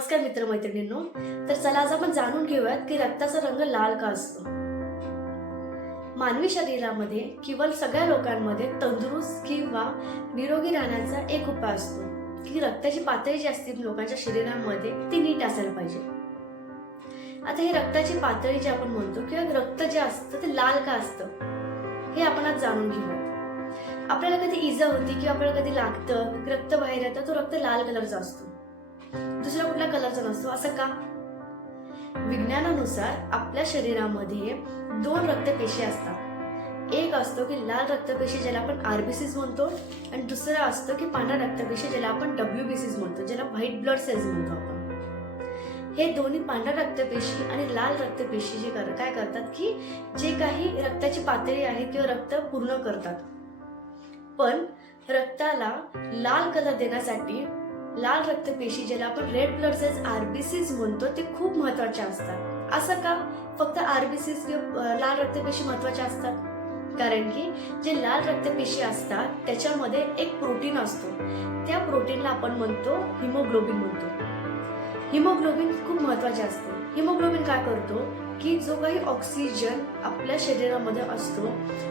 नमस्कार मित्रमैत्रिणींनो. तर चला आज आपण जाणून घेऊयात की रक्ताचा रंग लाल का असतो. मानवी शरीरामध्ये किंवा सगळ्या लोकांमध्ये तंदुरुस्त किंवा निरोगी राहण्याचा एक उपाय असतो की रक्ताची पातळी जी असते लोकांच्या शरीरामध्ये ती नीट असायला पाहिजे. आता ही रक्ताची पातळी जी आपण म्हणतो किंवा रक्त जे असतं ते लाल का असतं हे आपण आज जाणून घेऊयात. आपल्याला कधी इजा होती किंवा आपल्याला कधी लागतं रक्त बाहेर येतं तो रक्त लाल कलरचा असतो, दुसऱ्या कुठल्या कलरचा नसतो. असं का? विज्ञानानुसार आपल्या शरीरामध्ये दोन रक्तपेशी असतात. एक असतो की लाल रक्तपेशी ज्याला आपण आरबीसीज म्हणतो आणि दुसरा असतो की पांढरा रक्तपेशी ज्याला आपण डब्ल्यूबीसीज म्हणतो, ज्याला व्हाईट ब्लड सेल्स म्हणतो आपण. हे दोन्ही पांढरा रक्तपेशी आणि लाल रक्तपेशी जे काय करतात की जे काही रक्ताची पातळी आहे किंवा रक्त पूर्ण करतात. पण रक्ताला लाल कलर देण्यासाठी लाल रक्तपेशी ज्याला आपण रेड ब्लड सेल्स आरबीसीज म्हणतो ते खूप महत्वाचे असतात. असं का फक्त आरबीसीज किंवा लाल रक्तपेशी महत्वाच्या असतात? कारण की जे लाल रक्तपेशी असतात त्याच्यामध्ये एक प्रोटीन असतो, त्या प्रोटीनला आपण म्हणतो हिमोग्लोबिन म्हणतो. हिमोग्लोबिन खूप महत्वाचे असते. हिमोग्लोबिन काय करतो की जो काही ऑक्सिजन आपल्या शरीरामध्ये असतो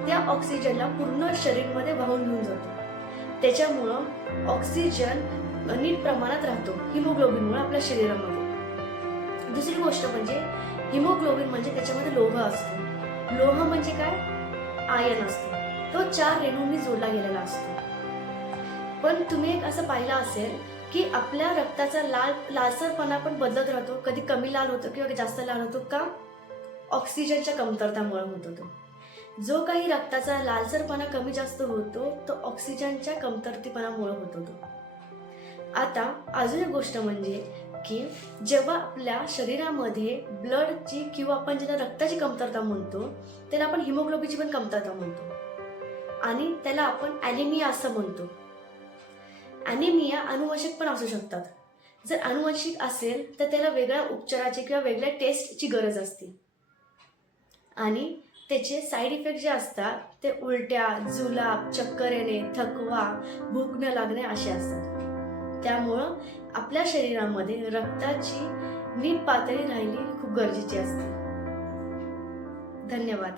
त्या ऑक्सिजनला पूर्ण शरीरामध्ये वाहून घेऊन जातो. त्याच्यामुळं ऑक्सिजन नीट प्रमाणात राहतो हिमोग्लोबिनमुळे आपल्या शरीरामध्ये. दुसरी गोष्ट म्हणजे हिमोग्लोबिन म्हणजे त्याच्यामध्ये लोह असतो. लोह म्हणजे काय? आयन असतो. तो 4 रेणूंनी जोडला गेलेला असतो. पण तुम्ही एक असं पाहिलं असेल की आपल्या रक्ताचा लालसरपणा पण बदलत राहतो, कधी कमी लाल होतो किंवा जास्त लाल होतो. का? ऑक्सिजनच्या कमतरतामुळे होतो. तो जो काही रक्ताचा लालसरपणा कमी जास्त होतो तो ऑक्सिजनच्या कमतरतेपणामुळे होतो. तो आता अजून एक गोष्ट म्हणजे की जेव्हा आपल्या शरीरामध्ये ब्लडची किंवा आपण ज्याला रक्ताची कमतरता म्हणतो त्याला आपण हिमोग्लोबिनची पण कमतरता म्हणतो आणि त्याला आपण ॲनिमिया असं म्हणतो. ॲनिमिया अनुवंशिक पण असू शकतात. जर अनुवंशिक असेल तर त्याला वेगळ्या उपचाराची किंवा वेगळ्या टेस्टची गरज असते आणि त्याचे साईड इफेक्ट जे असतात ते उलट्या, जुलाब, चक्कर येणे, थकवा, भूक न लागणे असे असतात. त्यामुळं आपल्या शरीरामध्ये रक्ताची नीट पातळी राहिली खूप गरजेची असते. धन्यवाद.